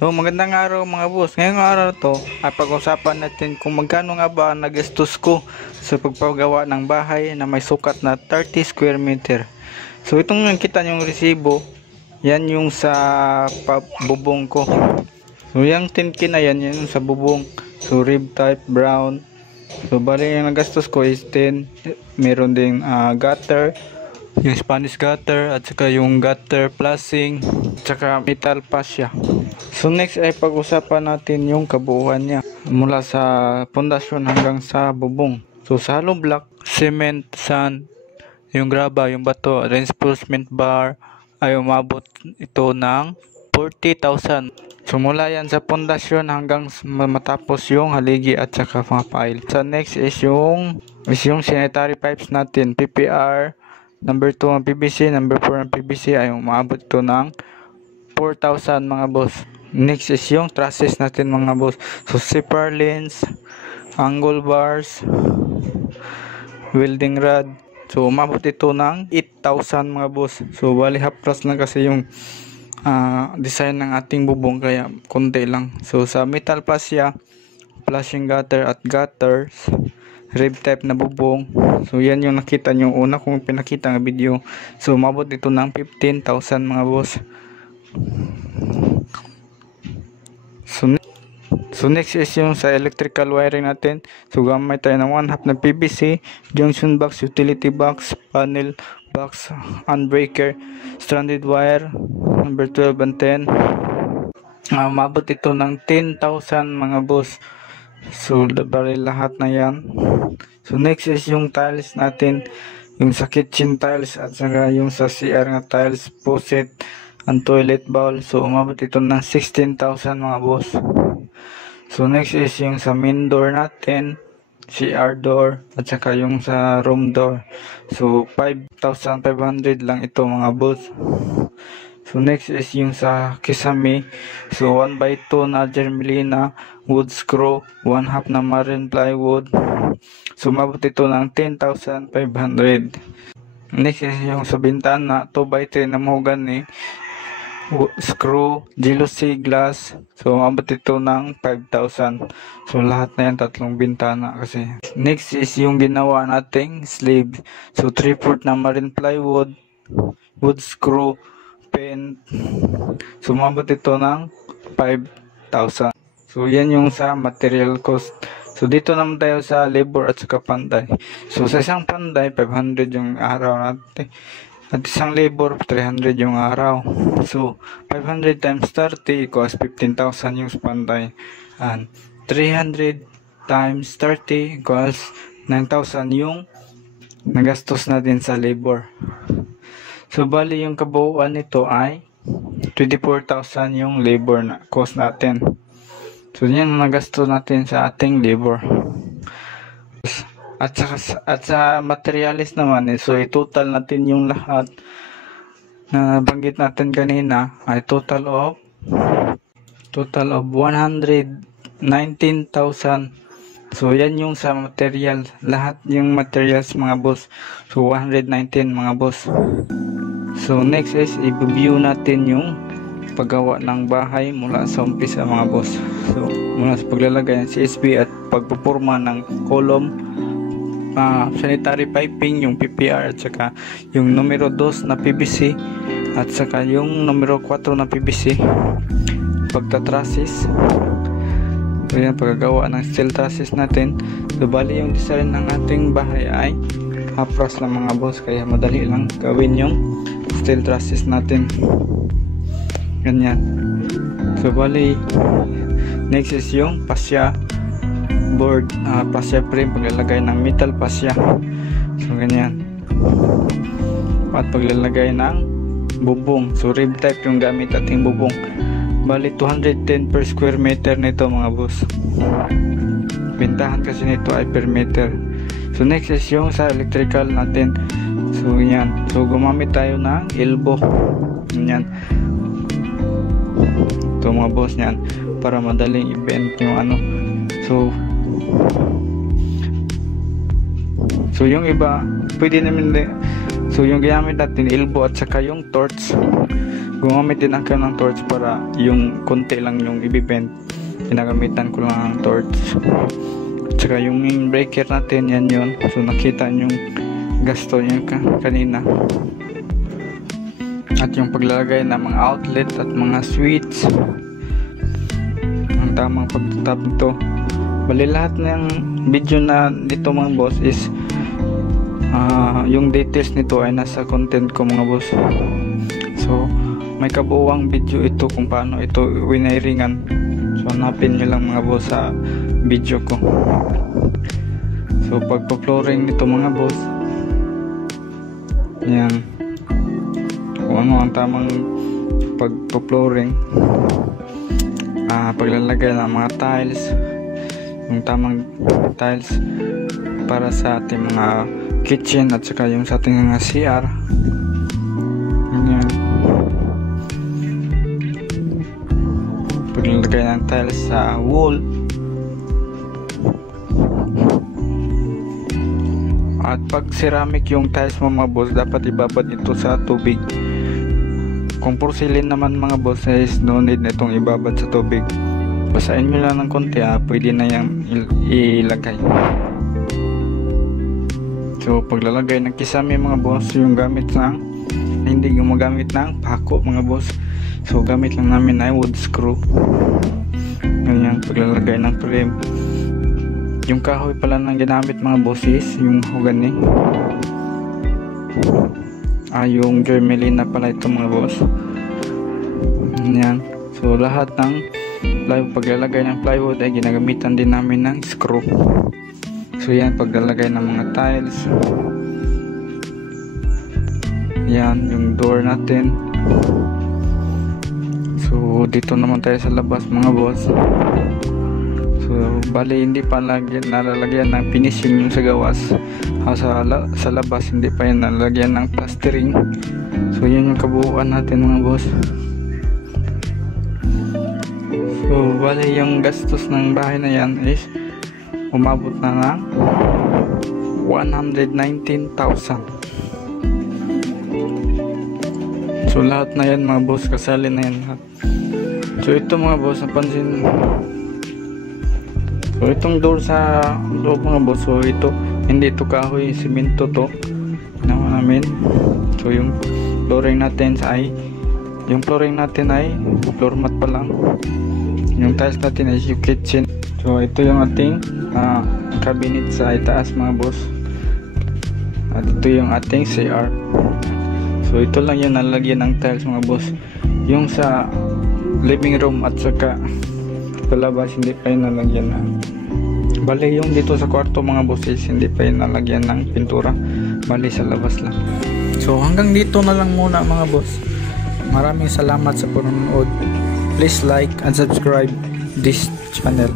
So magandang araw mga boss. Ngayong araw to ay pag-usapan natin kung magkano nga ba ang nagastos ko sa pagpagawa ng bahay na may sukat na 30 square meter. So itong nakita yung resibo, yan yung sa bubong ko. So yung 10K na yan, yan yung sa bubong. So rib type brown. So bali yung nagastos ko is 10. Meron ding gutter, yung Spanish gutter at saka yung gutter flashing at saka metal fascia. So next ay pag-usapan natin yung kabuuan niya mula sa pundasyon hanggang sa bubong. So sa hollow block, cement, sand, yung graba, yung bato, reinforcement bar ay umabot ito ng 40,000. So mula yan sa pundasyon hanggang matapos yung haligi at saka mga pile. So next is yung sanitary pipes natin, PPR, number 2 ang PVC, number 4 ang PVC ay umabot ito ng 4,000 mga boss. Next is yung trusses natin mga boss. So zipper lens, angle bars, welding rod. So umabot ito ng 8,000 mga boss. So bali half price lang kasi yung design ng ating bubong kaya konti lang. So sa metal fascia, flashing gutter at gutters, rib type na bubong. So yan yung nakita nyo una kong pinakita ng video. So umabot ito ng 15,000 mga boss. So next is yung sa electrical wiring natin. So gamit tayo ng 1/2 na PVC, junction box, utility box, panel box, unbreaker, stranded wire, number 12 and 10. Umabot ito ng 10,000 mga boss. So bali lahat na yan. So next is yung tiles natin, yung sa kitchen tiles at saka yung sa CR na tiles, faucet, ang toilet bowl. So umabot ito ng 16,000 mga boss. So next is yung sa main door natin, CR door at saka yung sa room door. So 5,500 lang ito mga boss. So next is yung sa kisame. So 1x2 na germelina wood screw, 1/2 na marine plywood. So umabot ito ng 10,500. Next is yung sa bintana, 2x3 na mahogany screw, jealousy glass. So umabot ito ng 5,000. So lahat na yan tatlong bintana kasi. Next is yung ginawa nating sleeve. So 3/4 na marine plywood, wood screw, paint. So umabot ito ng 5,000. So yan yung sa material cost. So dito naman tayo sa labor at saka panday. So sa isang panday 500 yung araw natin. At isang labor, 300 yung araw. So, 500 times 30 equals 15,000 yung panday. And 300 times 30 equals 9,000 yung nagastos natin sa labor. So, bali yung kabuuan nito ay 24,000 yung labor na cost natin. So, yan ang nagastos natin sa ating labor. At sa materialis naman so i-total natin yung lahat na banggit natin kanina ay total of 119,000. So yan yung sa material, lahat yung materials mga boss. So 119 mga boss. So next is i-view natin yung paggawa ng bahay mula sa umpisa mga boss. So mula sa paglalagay ng CSP at pagpupurma ng column, sanitary piping, yung PPR at saka yung numero 2 na PVC at saka yung numero 4 na PVC, pagtatrasis. So yan, paggawa ng steel trusses natin. So bali yung design ng ating bahay ay hapras lang mga boss, kaya madali lang gawin yung steel trusses natin. Ganyan. So bali next is yung fascia board, fascia frame, paglalagay ng metal fascia. So ganyan. At paglalagay ng bubong, so rib type yung gamit ating bubong. Bali 210 per square meter nito mga boss. Bintahan kasi nito ay per meter. So next is yung sa electrical natin. So ganyan. So gumamit tayo ng elbow. Ganyan. Ito mga boss niyan para madaling i-bend yung ano. So yung iba pwede naman din. So yung ginamit natin elbow at saka yung torch. gumamit din ako ng torch para yung konti lang yung ibibend, ginagamitan ko lang ang torch. Tsaka yung main breaker natin, yan yun. So nakita yung gasto niya kanina. At yung paglalagay ng mga outlet at mga switch, ang tamang pagtutap nito. Bali lahat ng video na dito mga boss is yung details nito ay nasa content ko mga boss. So may kabuuang video ito kung paano ito winiringan. So hanapin nyo lang mga boss sa video ko. So pagpa-flooring nito mga boss, yan, kung ano ang tamang pagpa-flooring, paglalagay ng mga tiles, yung tamang tiles para sa ating mga kitchen at saka yung sa ating mga CR. Yan, paglalagay ng tiles sa wall. At pag ceramic yung tiles mo mga boss, dapat ibabad ito sa tubig. Kung porcelain naman mga boss, is no need na itong ibabad sa tubig. Basahin nyo lang ng konti, pwede na yung ilagay. So paglalagay ng kisame mga boss, yung gamit ng, hindi gumagamit ng pako mga boss. So gamit lang namin ay wood screw. Ganyan, paglalagay ng frame. Yung kahoy pala nang ginamit mga bosses, yung hugani. Yung germelina pala ito mga boss. Yan. So lahat ng paglalagay ng plywood ay ginagamitan din namin ng screw. So yan, paglalagay ng mga tiles. Yan, yung door natin. So dito naman tayo sa labas mga boss. So bali hindi pa nalalagyan ng finishing yung sa gawas. Sa labas hindi pa yan nalalagyan ng plastering. So yun yung kabuuan natin mga boss. So bali yung gastos ng bahay na yan is umabot na ng 119,000. So lahat na yan mga boss, kasali na yan lahat. So ito mga boss, napansin, so itong door sa loob mga boss, so ito hindi ito kahoy, simento to ginawa namin. So yung flooring natin ay floor mat pa lang. Yung tiles natin ay yung kitchen. So ito yung ating cabinet sa itaas mga boss, at ito yung ating CR. So ito lang yung nalagyan ng tiles mga boss. Yung sa living room at saka sa labas hindi pa yung nalagyan na. Bali yung dito sa kwarto mga bosses, hindi pa yung nalagyan ng pintura. Bali sa labas lang. So hanggang dito na lang muna mga boss. Maraming salamat sa panonood. Please like and subscribe this channel.